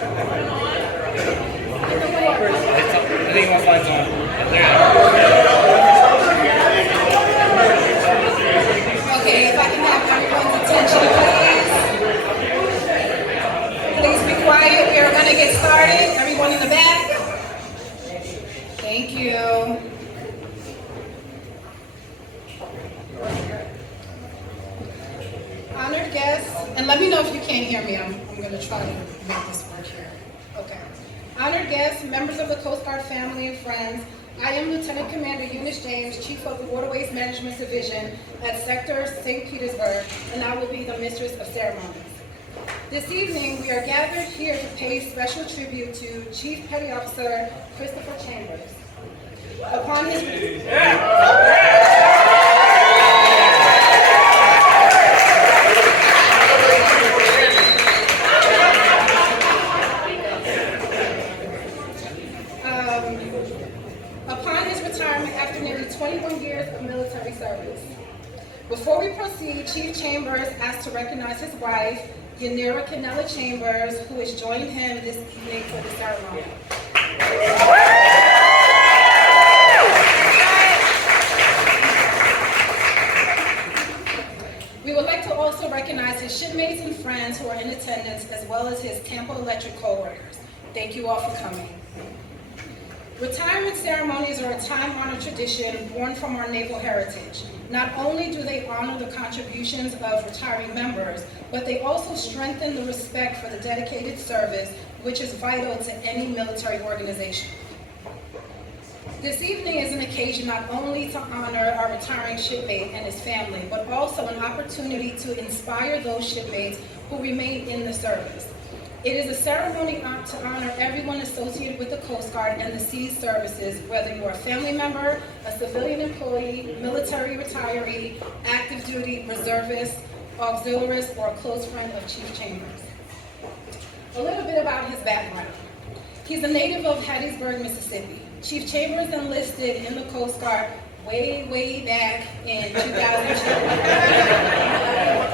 I think my flight's on. Okay, if I can have everyone's attention, please. Please be quiet. We are going to get started. Everyone in the back. Thank you. Honored guests, and let me know if you can't hear me. I'm going to try to make this work here. Okay. Honored guests, members of the Coast Guard family and friends, I am Lieutenant Commander Eunice James, Chief of the Waterways Management Division at Sector St. Petersburg, and I will be the Mistress of Ceremonies. This evening, we are gathered here to pay special tribute to Chief Petty Officer Christopher Chambers. Upon his retirement after nearly 21 years of military service. Before we proceed, Chief Chambers asked to recognize his wife, Yanira Canella Chambers, who has joined him this evening for the ceremony. We would like to also recognize his shipmates and friends who are in attendance, as well as his Tampa Electric co-workers. Thank you all for coming. Retirement ceremonies are a time-honored tradition born from our naval heritage. Not only do they honor the contributions of retiring members, but they also strengthen the respect for the dedicated service, which is vital to any military organization. This evening is an occasion not only to honor our retiring shipmate and his family, but also an opportunity to inspire those shipmates who remain in the service. It is a ceremony to honor everyone associated with the Coast Guard and the Sea Services, whether you are a family member, a civilian employee, military retiree, active duty, reservist, auxiliarist, or a close friend of Chief Chambers. A little bit about his background. He's a native of Hattiesburg, Mississippi. Chief Chambers enlisted in the Coast Guard way back in 2002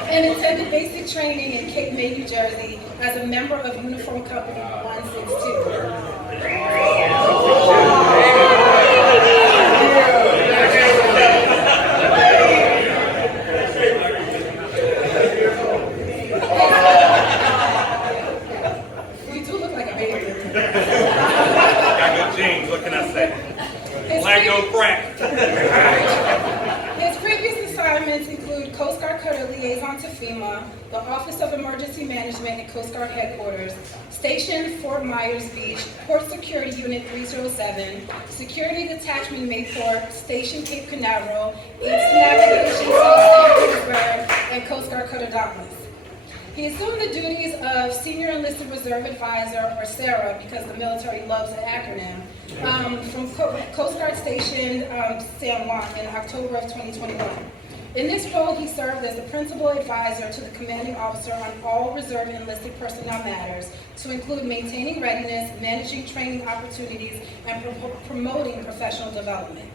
and attended basic training in Cape May, New Jersey as a member of Uniform Company 162. You do look like a baby. Got good genes, what can I say? Black don't crack. His previous assignments include Coast Guard Cutter Liaison to FEMA, the Office of Emergency Management at Coast Guard Headquarters, Station Fort Myers Beach, Port Security Unit 307, Security Detachment Mayport, Station Cape Canaveral, East Navigation St. Petersburg, and Coast Guard Cutter Dartmouth. He assumed the duties of Senior Enlisted Reserve Advisor, or SARA, because the military loves the acronym, from Coast Guard Station San Juan in October of 2021. In this role, he served as the principal advisor to the commanding officer on all reserve enlisted personnel matters, to include maintaining readiness, managing training opportunities, and promoting professional development.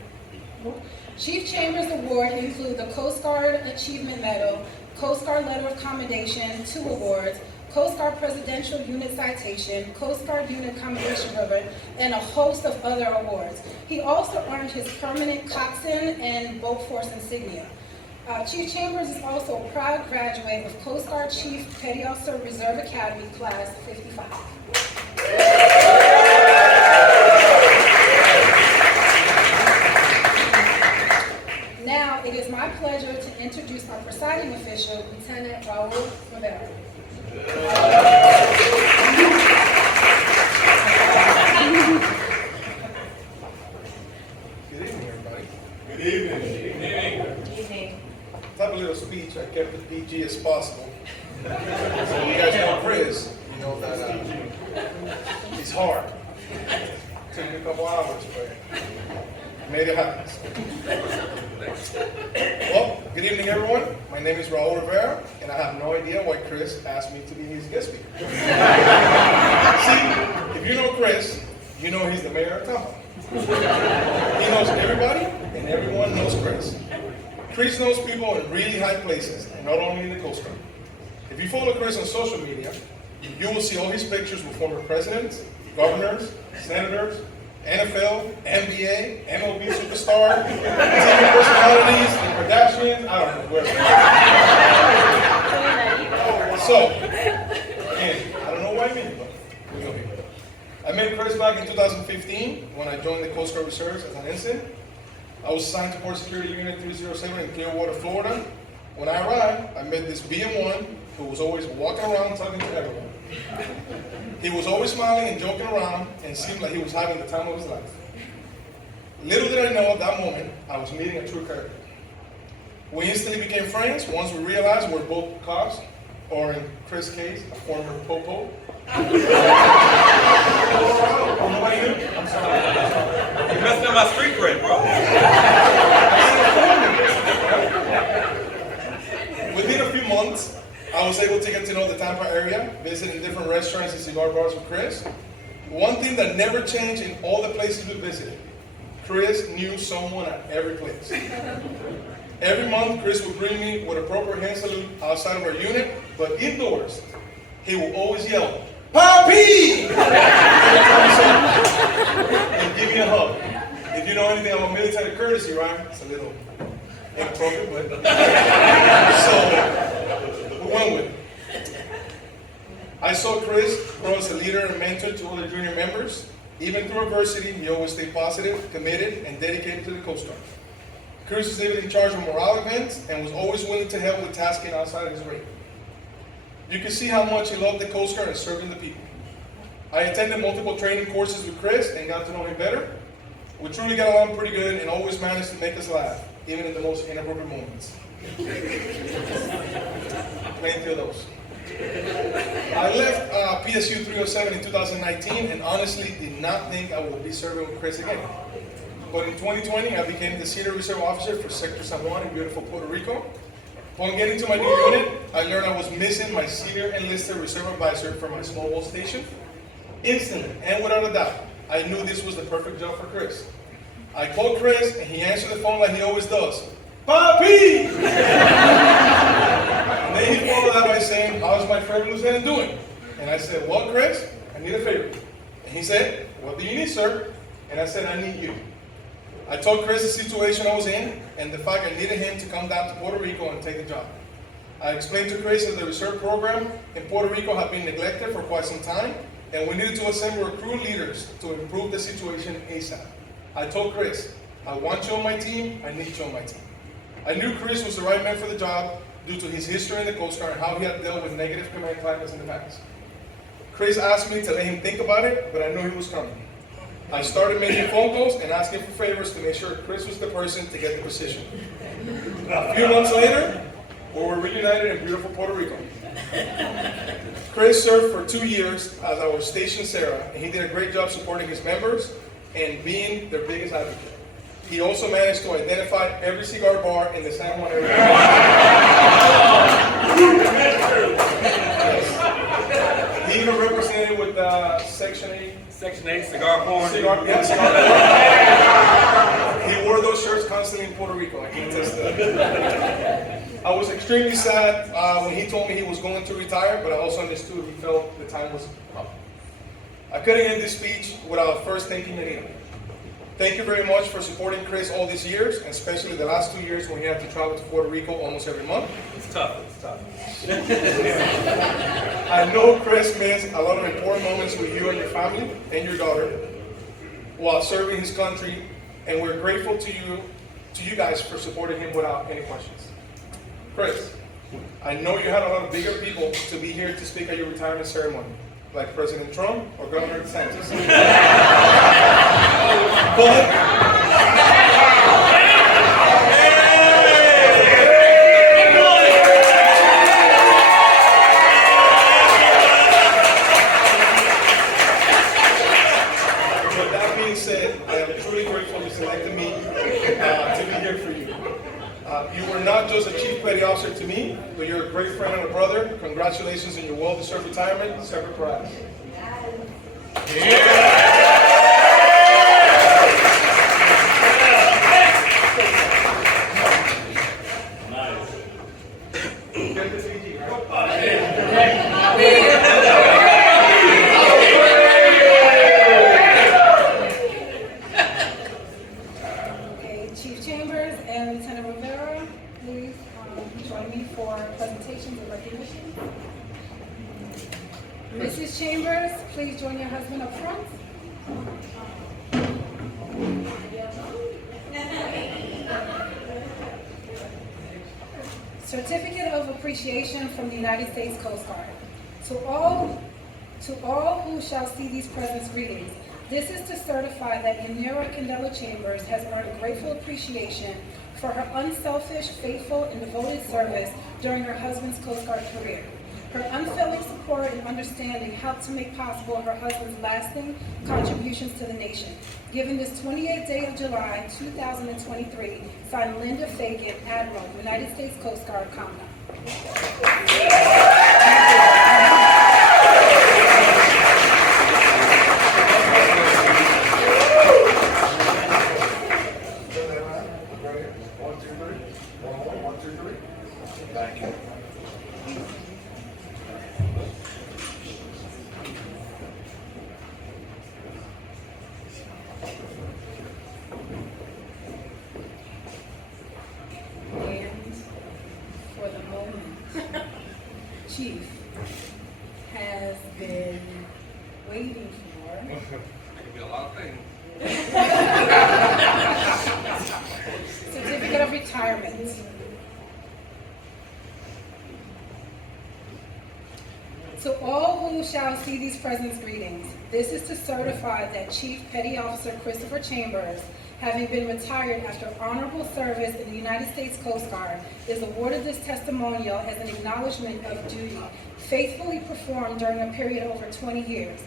Chief Chambers' award include the Coast Guard Achievement Medal, Coast Guard Letter of Commendation, 2 awards, Coast Guard Presidential Unit Citation, Coast Guard Unit Commendation Ribbon, and a host of other awards. He also earned his permanent coxswain and boat force insignia. Chief Chambers is also a proud graduate of Coast Guard Chief Petty Officer Reserve Academy Class 55. Now, it is my pleasure to introduce our presiding official, Lieutenant Raul Rivera. Good evening, everybody. Good evening. Good evening. Type of little speech, I kept it PG as possible. So you guys know Chris, you know that he's hard. Took me a couple hours, but made it happen. Well, good evening, everyone. My name is Raul Rivera, and I have no idea why Chris asked me to be his guest speaker. See, if you know Chris, you know he's the mayor of Tampa. He knows everybody, and everyone knows Chris. Chris knows people in really high places, and not only in the Coast Guard. If you follow Chris on social media, You will see all his pictures with former presidents, governors, senators, NFL, NBA, MLB superstar, TV personalities, the Kardashians, I don't know, whatever. So, again, I don't know why me, but we go here. I met Chris back in 2015 when I joined the Coast Guard Reserves as an ensign. I was assigned to Port Security Unit 307 in Clearwater, Florida. When I arrived, I met this BM1 who was always walking around talking to everyone. He was always smiling and joking around and seemed like he was having the time of his life. Little did I know at that moment, I was meeting a true character. We instantly became friends once we realized we're both cops, or in Chris' case, a former popo. Nobody knew? I'm sorry. You messed up my street cred, bro. Within a few months, I was able to get to know the Tampa area, visiting different restaurants and cigar bars with Chris. One thing that never changed in all the places we visited, Chris knew someone at every place. Every month, Chris would bring me with a proper hand salute outside of our unit, but indoors, he would always yell, "Papi!" and give me a hug. If you know anything about military courtesy, right? It's a little inappropriate, but so we went with it. I saw Chris grow as a leader and mentor to other junior members. Even through adversity, he always stayed positive, committed, and dedicated to the Coast Guard. Chris was even in charge of morale events and was always willing to help with tasking outside of his rate. You can see how much he loved the Coast Guard and serving the people. I attended multiple training courses with Chris and got to know him better. We truly got along pretty good and always managed to make us laugh, even in the most inappropriate moments. Plenty of those. I left PSU 307 in 2019 and honestly did not think I would be serving with Chris again. But in 2020, I became the Senior Reserve Officer for Sector San Juan in beautiful Puerto Rico. Upon getting to my new unit, I learned I was missing my Senior Enlisted Reserve Advisor for my small ball station. Instantly, and without a doubt, I knew this was the perfect job for Chris. I called Chris, and he answered the phone like he always does. "Papi!" And then he followed that by saying, "How's my friend Lieutenant doing?" And I said, "Well, Chris, I need a favor." And he said, "What do you need, sir?" And I said, "I need you." I told Chris the situation I was in and the fact I needed him to come down to Puerto Rico and take the job. I explained to Chris that the reserve program in Puerto Rico had been neglected for quite some time, and we needed to assemble recruit leaders to improve the situation ASAP. I told Chris, "I want you on my team, I need you on my team." I knew Chris was the right man for the job due to his history in the Coast Guard and how he had dealt with negative command climates in the past. Chris asked me to let him think about it, but I knew he was coming. I started making phone calls and asking for favors to make sure Chris was the person to get the position. A few months later, we were reunited in beautiful Puerto Rico. Chris served for 2 years as our Station Sarah, and he did a great job supporting his members and being their biggest advocate. He also managed to identify every cigar bar in the San Juan area. Yes. He even represented with Section 8. Section 8, cigar porn. Cigar. He wore those shirts constantly in Puerto Rico. I can attest to that. I was extremely sad when he told me he was going to retire, but I also understood he felt the time was up. I couldn't end this speech without first thanking Anita. Thank you very much for supporting Chris all these years, and especially the last 2 years when he had to travel to Puerto Rico almost every month. It's tough. It's tough. I know Chris missed a lot of important moments with you and your family and your daughter while serving his country, and we're grateful to you guys for supporting him without any questions. Chris, I know you had a lot of bigger people to be here to speak at your retirement ceremony, like President Trump or Governor DeSantis. But you were not just a chief petty officer to me, but you're a great friend and a brother. Congratulations on your well-deserved retirement. Separate prize. Get the CG, right? Mrs. Chambers, please join your husband up front. Certificate of Appreciation from the United States Coast Guard. To all who shall see these presents, greetings. This is to certify that Yanira Candela Chambers has earned grateful appreciation for her unselfish, faithful, and devoted service during her husband's Coast Guard career. Her unfailing support and understanding helped to make possible her husband's lasting contributions to the nation. Given this 28th day of July, 2023, signed Linda Fagan, Admiral, United States Coast Guard, Commandant. And for the moment, Chief has been waiting for. That could be a lot of things. Certificate of Retirement. To all who shall see these presents, greetings. This is to certify that Chief Petty Officer Christopher Chambers, having been retired after honorable service in the United States Coast Guard, is awarded this testimonial as an acknowledgement of duty faithfully performed during a period of over 20 years.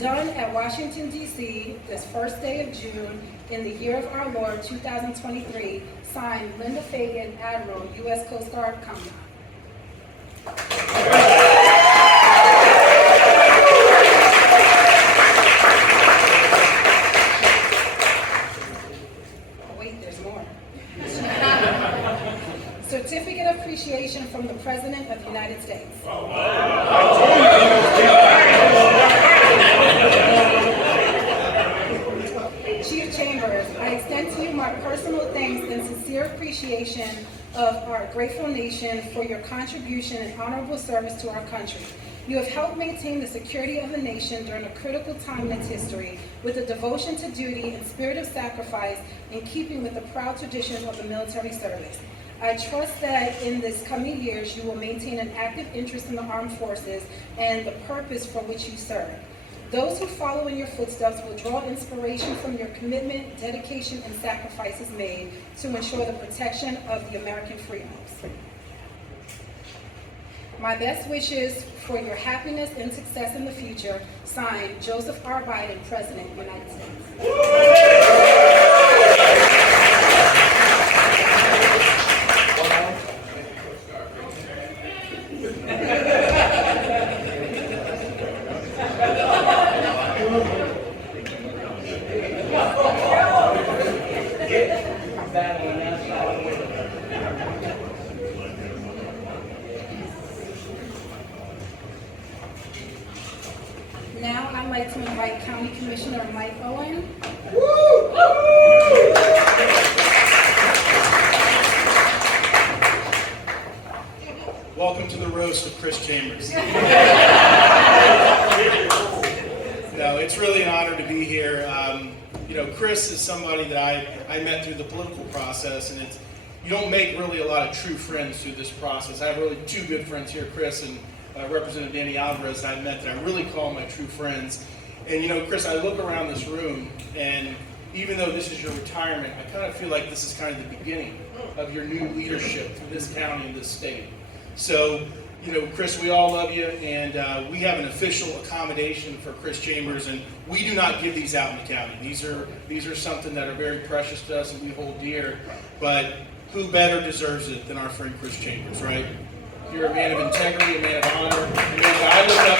Done at Washington, D.C., this first day of June in the year of our Lord, 2023, signed Linda Fagan, Admiral, U.S. Coast Guard, Commandant. Certificate of Appreciation from the President of the United States. Chief Chambers, I extend to you my personal thanks and sincere appreciation of our grateful nation for your contribution and honorable service to our country. You have helped maintain the security of the nation during a critical time in its history with a devotion to duty and spirit of sacrifice in keeping with the proud tradition of the military service. I trust that in this coming years you will maintain an active interest in the armed forces and the purpose for which you serve. Those who follow in your footsteps will draw inspiration from your commitment, dedication, and sacrifices made to ensure the protection of the American freedoms. My best wishes for your happiness and success in the future. Signed, Joseph R. Biden, President, United States. Now I'd like to invite County Commissioner Mike Owen. Welcome to the roast of Chris Chambers. No, it's really an honor to be here. Chris is somebody that I met through the political process, and you don't make really a lot of true friends through this process. I have really two good friends here, Chris and Representative Danny Alvarez, that I met that I really call my true friends. And Chris, I look around this room, and even though this is your retirement, I kind of feel like this is kind of the beginning of your new leadership through this county and this state. So, Chris, we all love you, and we have an official accommodation for Chris Chambers, and we do not give these out in the county. These are something that are very precious to us and we hold dear, but who better deserves it than our friend Chris Chambers, right? You're a man of integrity, a man of honor, a man that I look up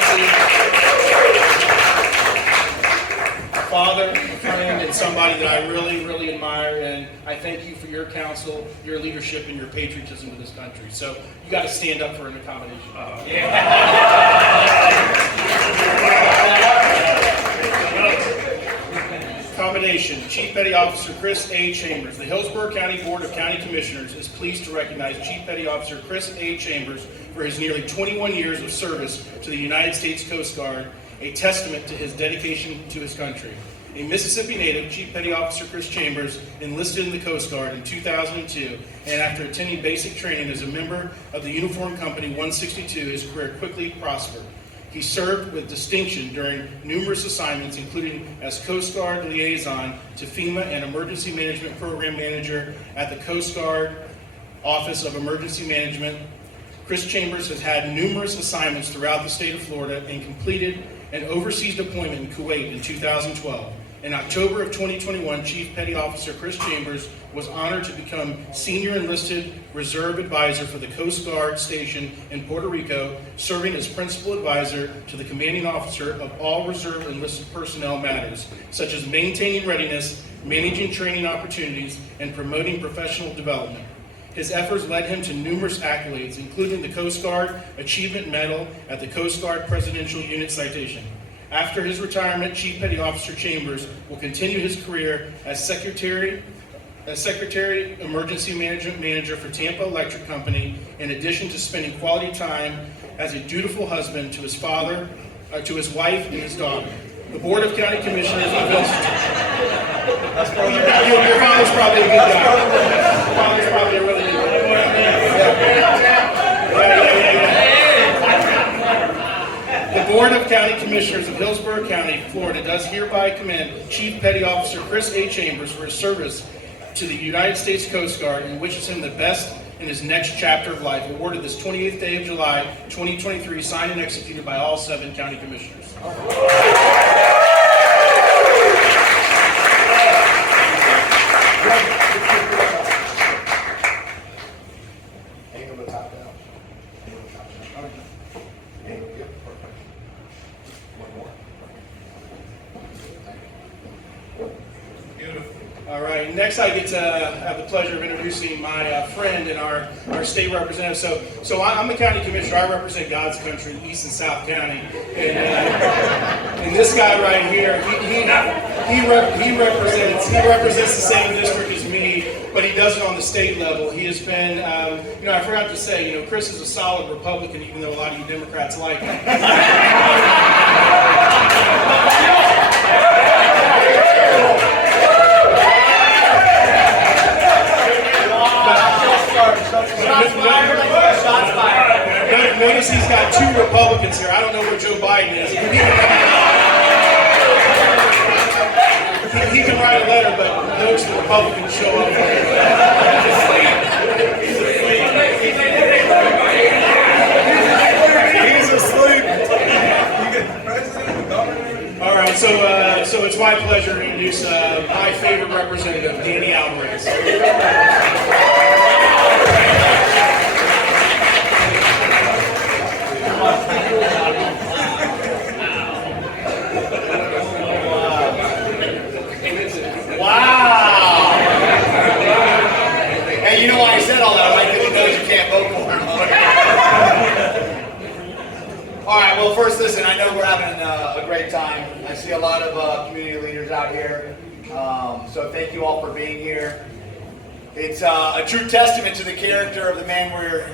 to, a father, a friend, and somebody that I really, really admire, and I thank you for your counsel, your leadership, and your patriotism to this country. So you got to stand up for an accommodation. Accommodation, Chief Petty Officer Officer Chris A. Chambers. The Hillsborough County Board of County Commissioners is pleased to recognize Chief Petty Officer Chris A. Chambers for his nearly 21 years of service to the United States Coast Guard, a testament to his dedication to his country. A Mississippi native, Chief Petty Officer Chris Chambers enlisted in the Coast Guard in 2002, and after attending basic training as a member of the Uniform Company 162, his career quickly prospered. He served with distinction during numerous assignments, including as Coast Guard liaison to FEMA and Emergency Management Program Manager at the Coast Guard Office of Emergency Management. Chris Chambers has had numerous assignments throughout the state of Florida and completed an overseas deployment in Kuwait in 2012. In October of 2021, Chief Petty Officer Chris Chambers was honored to become Senior Enlisted Reserve Advisor for the Coast Guard Station in Puerto Rico, serving as Principal Advisor to the Commanding Officer of all Reserve Enlisted Personnel matters, such as maintaining readiness, managing training opportunities, and promoting professional development. His efforts led him to numerous accolades, including the Coast Guard Achievement Medal at the Coast Guard Presidential Unit Citation. After his retirement, Chief Petty Officer Chambers will continue his career as Secretary Emergency Management Manager for Tampa Electric Company, in addition to spending quality time as a dutiful husband to his father, to his wife, and his daughter. The Board of County Commissioners of Your father's probably a good guy. Your father's probably a really good guy. The Board of County Commissioners of Hillsborough County, Florida, does hereby commend Chief Petty Officer Chris A. Chambers for his service to the United States Coast Guard and wishes him the best in his next chapter of life. Awarded this 28th day of July, 2023, signed and executed by all 7 county commissioners. All right, next I get to have the pleasure of introducing my friend and our state representative. So I'm the county commissioner. I represent God's country, East and South County. And this guy right here, he represents the same district as me, but he does it on the state level. He has been, I forgot to say, Chris is a solid Republican, even though a lot of you Democrats like him. Notice he's got 2 Republicans here. I don't know where Joe Biden is. He can write a letter, but notice the Republicans show up. He's asleep. All right, so it's my pleasure to introduce my favorite representative, Danny Alvarez. Wow! Hey, you know why I said all that, right? Because he knows you can't vote for him. All right, well, first, listen, I know we're having a great time. I see a lot of community leaders out here. So thank you all for being here. It's a true testament to the character of the man we're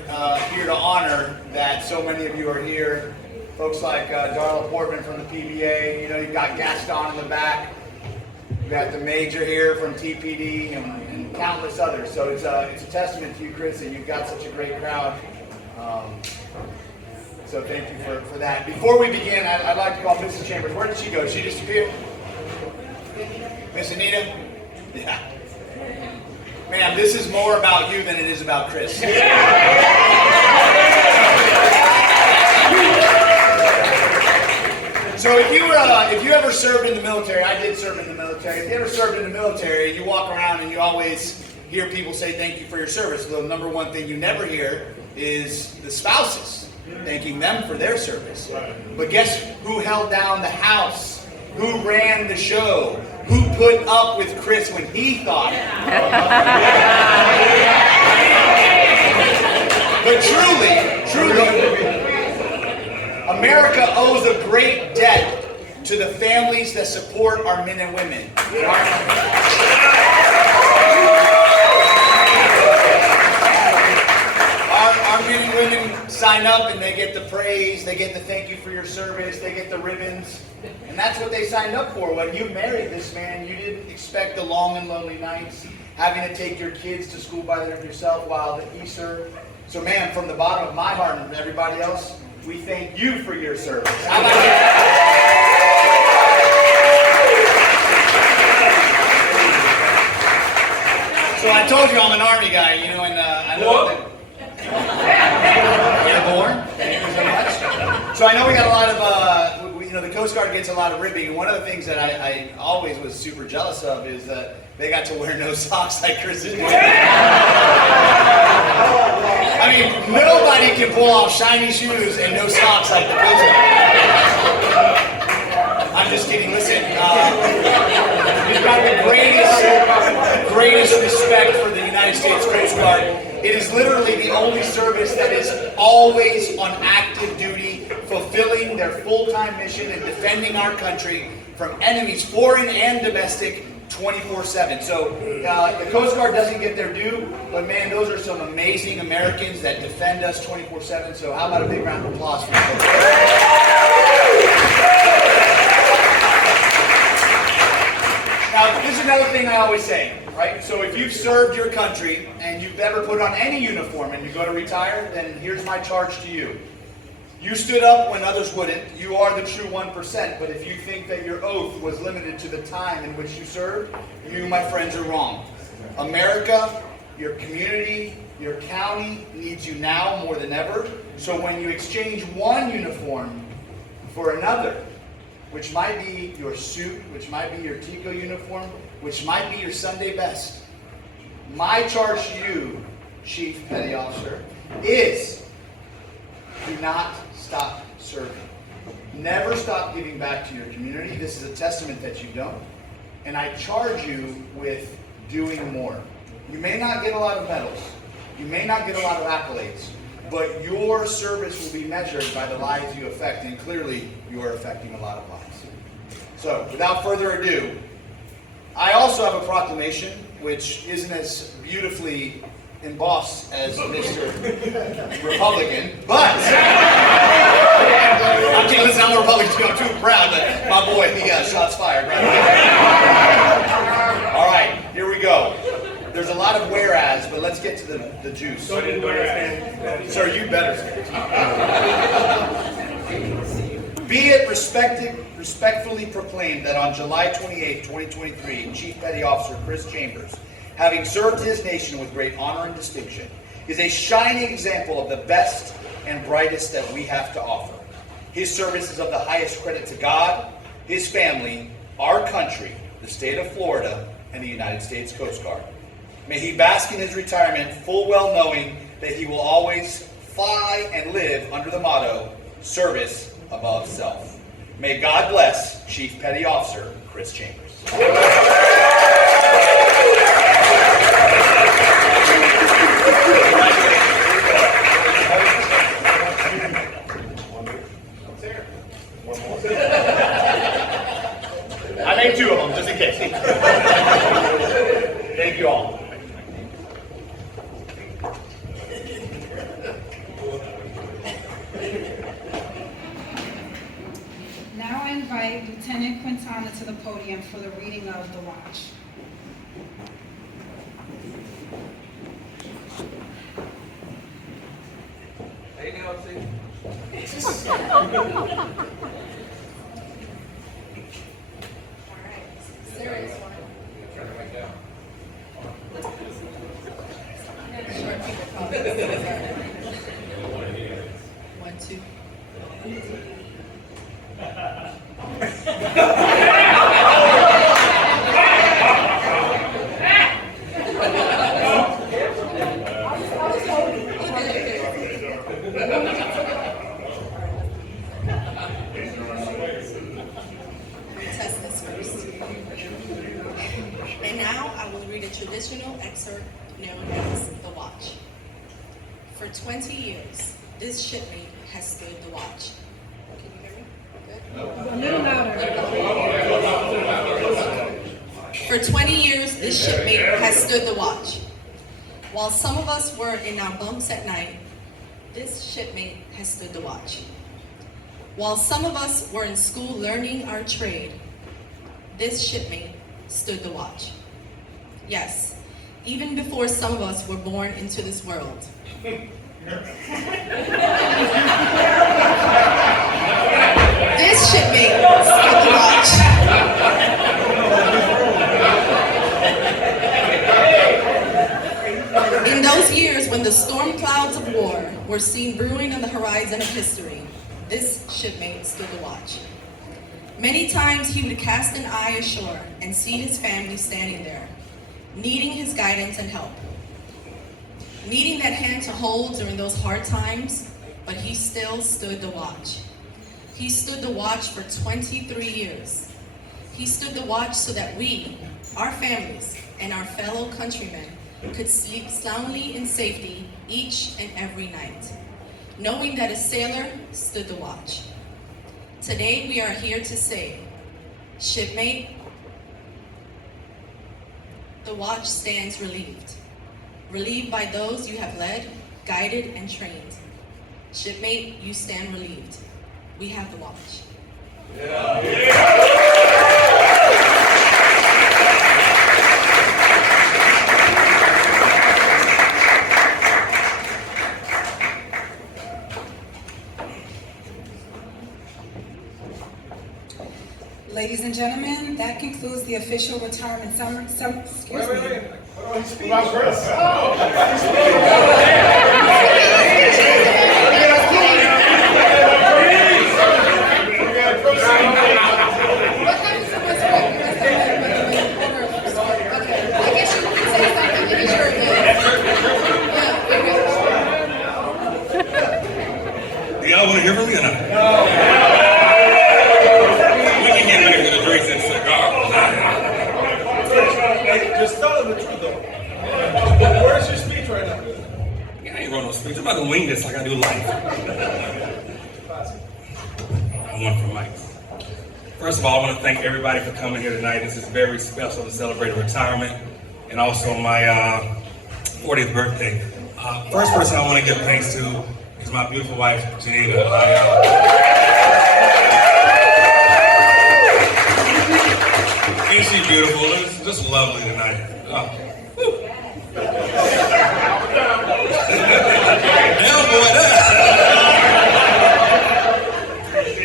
here to honor that so many of you are here. Folks like Darla Portman from the PBA, you've got Gaston in the back. We've got the Major here from TPD and countless others. So it's a testament to you, Chris, that you've got such a great crowd. So thank you for that. Before we begin, I'd like to call Mrs. Chambers. Where did she go? Did she disappear? Miss Anita? Yeah. Ma'am, this is more about you than it is about Chris. So if you ever served in the military, I did serve in the military. If you ever served in the military, you walk around and you always hear people say thank you for your service. The number one thing you never hear is the spouses thanking them for their service. But guess who held down the house? Who ran the show? Who put up with Chris when he thought it? But truly, America owes a great debt to the families that support our men and women. Our men and women sign up and they get the praise, they get the thank you for your service, they get the ribbons. And that's what they signed up for. When you married this man, you didn't expect the long and lonely nights, having to take your kids to school by yourself while he served. So man, from the bottom of my heart and everybody else, we thank you for your service. How about you? So I told you I'm an Army guy, you know, and I know that... Airborne. Thank you so much. So I know we got a lot of, you know, the Coast Guard gets a lot of ribbing. And one of the things that I always was super jealous of is that they got to wear no socks like Chris is doing. I mean, nobody can pull off shiny shoes and no socks like the Coast Guard. I'm just kidding. Listen, we've got the greatest respect for the United States Coast Guard. It is literally the only service that is always on active duty, fulfilling their full-time mission and defending our country from enemies, foreign and domestic, 24/7. So the Coast Guard doesn't get their due, but man, those are some amazing Americans that defend us 24/7. So how about a big round of applause for the Coast Guard? Now, this is another thing I always say, right? So if you've served your country and you've ever put on any uniform and you go to retire, then here's my charge to you. You stood up when others wouldn't. You are the true 1%. But if you think that your oath was limited to the time in which you served, you, my friends, are wrong. America, your community, your county needs you now more than ever. So when you exchange one uniform for another, which might be your suit, which might be your TICO uniform, which might be your Sunday best. My charge to you, Chief Petty Officer, is do not stop serving. Never stop giving back to your community. This is a testament that you don't. And I charge you with doing more. You may not get a lot of medals. You may not get a lot of accolades. But your service will be measured by the lives you affect, and clearly you are affecting a lot of lives. So, without further ado, I also have a proclamation which isn't as beautifully embossed as Mr. Republican, but I'm kidding, listen, I'm a Republican, I'm too proud, but my boy, he got shots fired right now. All right, here we go. There's a lot of whereas, but let's get to the juice. Sir, you better. Be it respectfully proclaimed that on July 28, 2023, Chief Petty Officer Chris Chambers, having served his nation with great honor and distinction, is a shining example of the best and brightest that we have to offer. His service is of the highest credit to God, his family, our country, the state of Florida, and the United States Coast Guard. May he bask in his retirement, full well knowing that he will always fly and live under the motto, service above self. May God bless Chief Petty Officer Chris Chambers. I made two of them, just in case. Thank you all. Now I invite Lieutenant Quintana to the podium for the reading of the watch. Hey, Nancy. Serious one. Turn it right down. Short people call it. 1, 2. Test this first. And now I will read a traditional excerpt known as the watch. For 20 years, this shipmate has stood the watch. Can you hear me? Good? A little louder. For 20 years, this this shipmate has stood the watch. While some of us were in our bunks at night, this shipmate has stood the watch. While some of us were in school learning our trade, this shipmate stood the watch. Yes, even before some of us were born into this world. This shipmate stood the watch. In those years when the storm clouds of war were seen brewing on the horizon of history, this shipmate stood the watch. Many times he would cast an eye ashore and see his family standing there, needing his guidance and help. Needing that hand to hold during those hard times, but he still stood the watch. He stood the watch for 23 years. He stood the watch so that we, our families, and our fellow countrymen could sleep soundly in safety each and every night, knowing that a sailor stood the watch. Today we are here to say, shipmate, the watch stands relieved. Relieved by those you have led, guided, and trained. Shipmate, you stand relieved. We have the watch. Ladies and gentlemen, that concludes the official retirement summary. Excuse me. About Chris. What happens to West Point? Okay, I guess you can say something. It is your event. Do y'all want to hear from me or not? We can get back to the drinks and cigars. Hey, just tell them the truth, though. Where's your speech right now? I ain't wrote no speech. I'm about to wing this like I do life. I want for Mike. First of all, I want to thank everybody for coming here tonight. This is very special to celebrate a retirement and also my 40th birthday. First person I want to give thanks to is my beautiful wife, Janita. Ain't she beautiful? It's just lovely tonight. Damn, boy, that.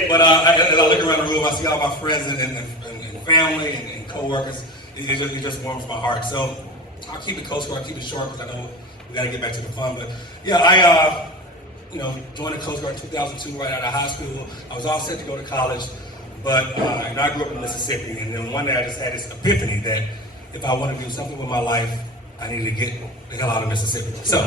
But as I look around the room, I see all my friends and family and co-workers. It just warms my heart. So I'll keep it Coast Guard, I'll keep it short because I know we got to get back to the fun. But yeah, I joined the Coast Guard in 2002 right out of high school. I was all set to go to college, but I grew up in Mississippi. And then one day I just had this epiphany that if I want to do something with my life, I needed to get the hell out of Mississippi. So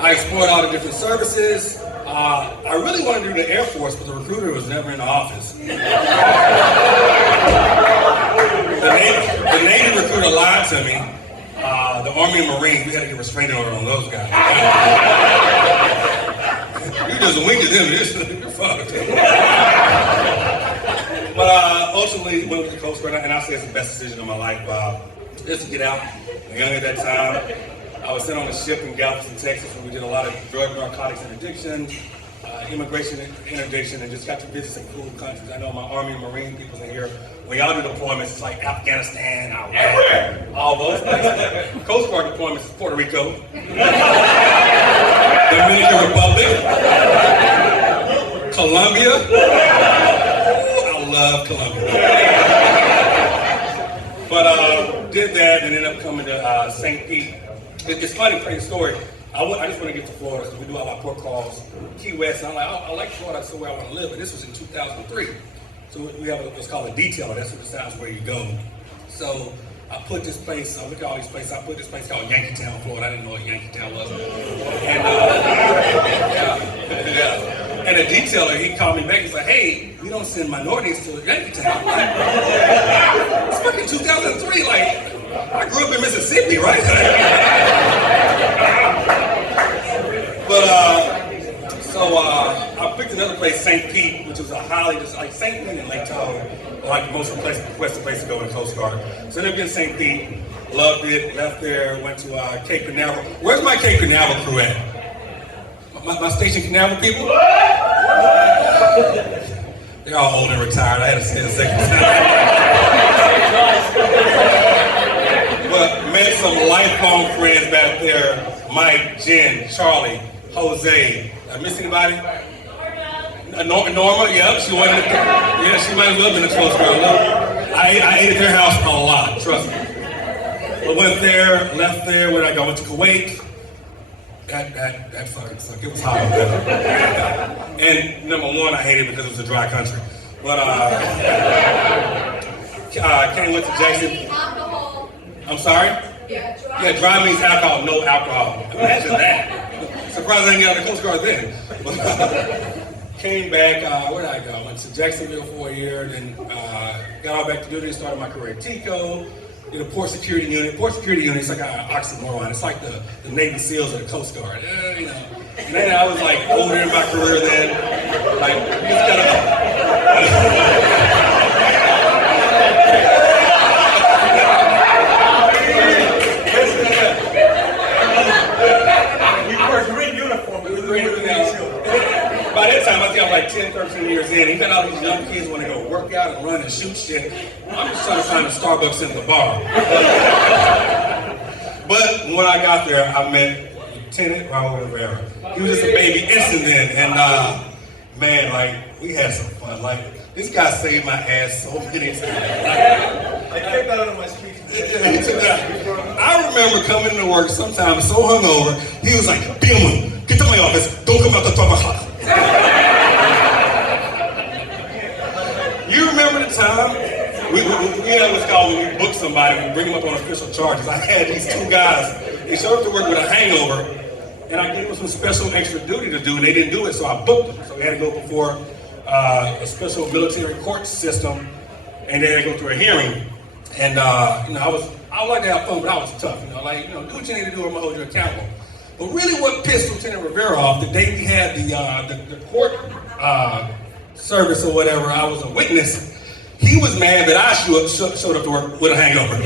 I explored all the different services. I really wanted to do the Air Force, but the recruiter was never in the office. The Navy recruiter lied to me. The Army and Marines, we had to get a restraining order on those guys. You just winked at them, you're fucked. But ultimately, went with the Coast Guard, and I say it's the best decision of my life. Just to get out. I'm young at that time. I was sent on a ship in Galveston, Texas, where we did a lot of drug, narcotics, and addiction, immigration, interdiction, and just got to visit some cool countries. I know my Army and Marine people in here. When y'all do deployments, it's like Afghanistan, Iraq, all those places. Coast Guard deployments is Puerto Rico, Dominican Republic, Colombia. Ooh, I love Colombia. But did that and ended up coming to St. Pete. It's funny, crazy story. I just want to get to Florida because we do all our port calls, Key West. And I'm like, I like Florida, that's where I want to live. But this was in 2003. So we have what's called a detailer. That's what decides where you go. So I put this place, I look at all these places. I put this place called Yankeetown, Florida. I didn't know what Yankeetown was. And the detailer, he called me back. He's like, hey, we don't send minorities to Yankeetown. It's fucking 2003. Like, I grew up in Mississippi, right? But, I picked another place, St. Pete, which was a highly, just like St. Pete and Lake Tahoe, like the most requested place to go in the Coast Guard. So then we in St. Pete, loved it, left there, went to Cape Canaveral. Where's my Cape Canaveral crew at? My Station Canaveral people? They're all old and retired. I had to say the second time. But met some lifelong friends back there. Mike, Jen, Charlie, Jose. I miss anybody? Norma, yep. She might as well have been a close girl. I ate at their house a lot, trust me. But went there, left there. Where did I go? Went to Kuwait. That fucking sucked. It was hot up there. And number one, I hated it because it was a dry country. But Kenny went to Jackson. I'm sorry? Yeah, dry means alcohol, no alcohol. Imagine that. Surprised I didn't get out of the Coast Guard then. Came back, where did I go? Went to Jacksonville for a year, then got all back to duty and started my career at TICO. Did a port security unit. Port security unit is like an oxymoron. It's like the Navy SEALs or the Coast Guard. You know. And then I was like older in my career then. Like, you just gotta By that time, I think I was like 10, 13 years in. He got all these young kids want to go work out and run and shoot shit. I'm just trying to find a Starbucks in the bar. But when I got there, I met Lieutenant Raul Rivera. He was just a baby instant then. And man, like, we had some fun. Like, this guy saved my ass so many times. I kept that out of my speech. I remember coming to work sometimes so hungover, he was like, Billman, get to my office, don't come out to 12 o'clock. You remember the time we had what's called when we book somebody, we bring them up on official charges. I had these two guys, they showed up to work with a hangover, and I gave them some special extra duty to do, and they didn't do it, so I booked them. So we had to go before a special military court system, and they had to go through a hearing. And you know, I would like to have fun, but I was tough. You know, like, you know, do what you need to do, I'm gonna hold you accountable. But really, what pissed Lieutenant Rivera off, the day we had the court service or whatever, I was a witness. He was mad that I showed up to work with a hangover.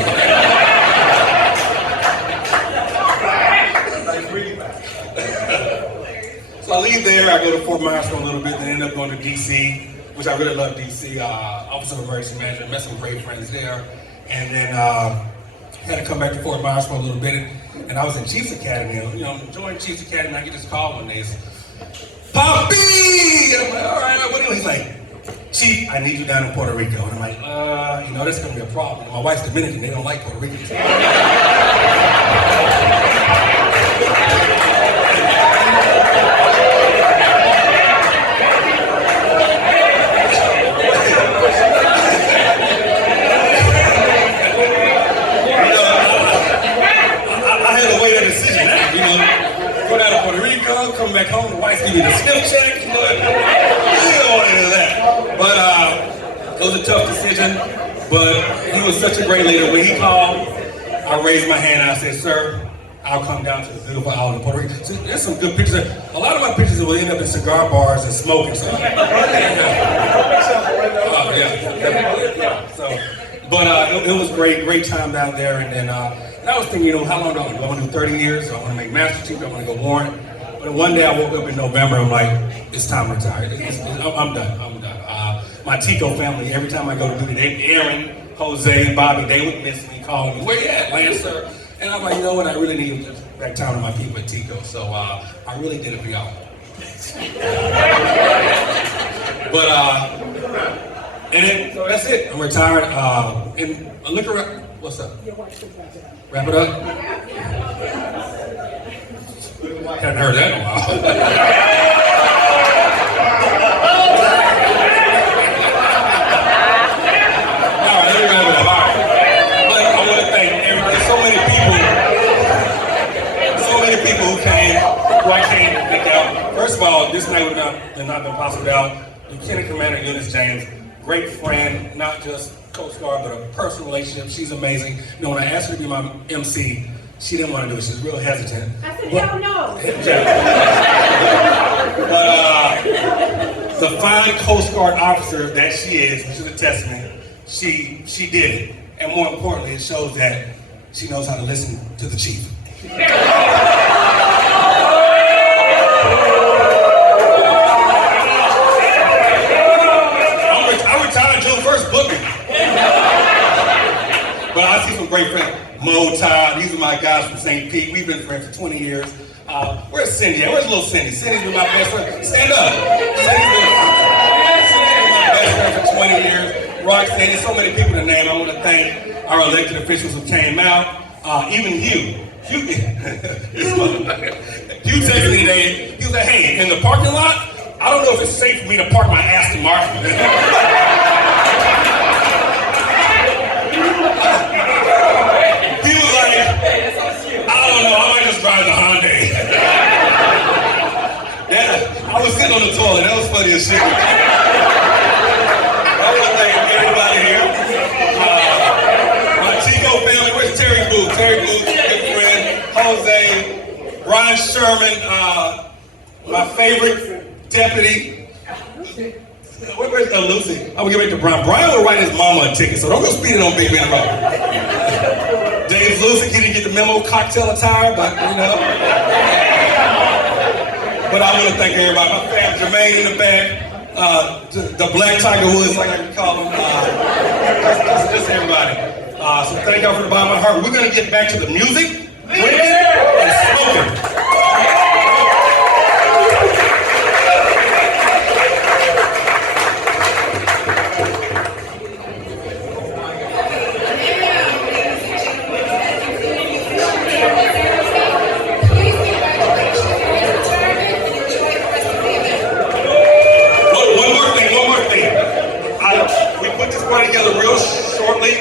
So I leave there, I go to Fort Myers for a little bit, then end up going to DC, which I really love DC, Office of Emergency Management, met some great friends there. And then had to come back to Fort Myers for a little bit, and I was in Chiefs Academy. You know, joined Chiefs Academy, and I get this call one day. It's, Poppy! And I'm like, all right, what do you? He's like, Chief, I need you down in Puerto Rico. And I'm like, you know, that's gonna be a problem. My wife's Dominican, they don't like Puerto Ricans. Come back home, the wife give me the sniff check. You know, you don't want any of that. But it was a tough decision. But he was such a great leader. When he called, I raised my hand and I said, "Sir, I'll come down to the beautiful island of Puerto Rico." So there's some good pictures. A lot of my pictures will end up in cigar bars and smoking. So, yeah. So, but it was great time down there. And then I was thinking, you know, how long do I want to do 30 years? Do I want to make Master Chief? Do I want to go warrant? But one day I woke up in November, I'm like, it's time to retire. I'm done. My Tico family, every time I go to duty, Aaron, Jose, Bobby, they would miss me, calling me, where you at, Lancer? And I'm like, you know what, I really need to get back time to my people at Tico. So I really did it for y'all. But, and then, so that's it. I'm retired. And look around, what's up? Wrap it up? Haven't heard that in a while. All right, let me wrap it up. All right. But I want to thank everybody. So many people who came, who I can't pick out. First of all, this night would not been possible without Lieutenant Commander Eunice James. Great friend, not just Coast Guard, but a personal relationship. She's amazing. You know, when I asked her to be my MC, She didn't want to do it. She was real hesitant. I said, hell no. But the fine Coast Guard officer that she is, which is a testament, she did it. And more importantly, it shows that she knows how to listen to the chief. I retired June 1st, book me. But I see some great friends. Mo, Todd, these are my guys from St. Pete. We've been friends for 20 years. Where's Cindy? Where's little Cindy? Cindy's been my best friend. Stand up. Cindy's been my best friend for 20 years. Roxanne, there's so many people to name. I want to thank our elected officials who came out. Even Hugh. Hugh texted me today. He was like, hey, in the parking lot, I don't know if it's safe for me to park my Aston Martin. He was like, I don't know, I might just drive the Hyundai. Yeah, I was sitting on the toilet. That was funny as shit. I want to thank everybody here. My Chico family. Where's Terry Booth? Terry Booth, good friend. Jose, Brian Sherman, my favorite deputy. Where's Lucy? I will give it to Brian. Brian will write his mama a ticket, so don't go speeding on Big Man Road. James Lucy, he didn't get the memo, cocktail attire, but you know. But I want to thank everybody. My fam, Jermaine in the back, the Black Tiger Woods, like I can call him. Just everybody. So thank y'all from the bottom of my heart. We're going to get back to the music, drinking, and smoking. One more thing. We put this party together real shortly.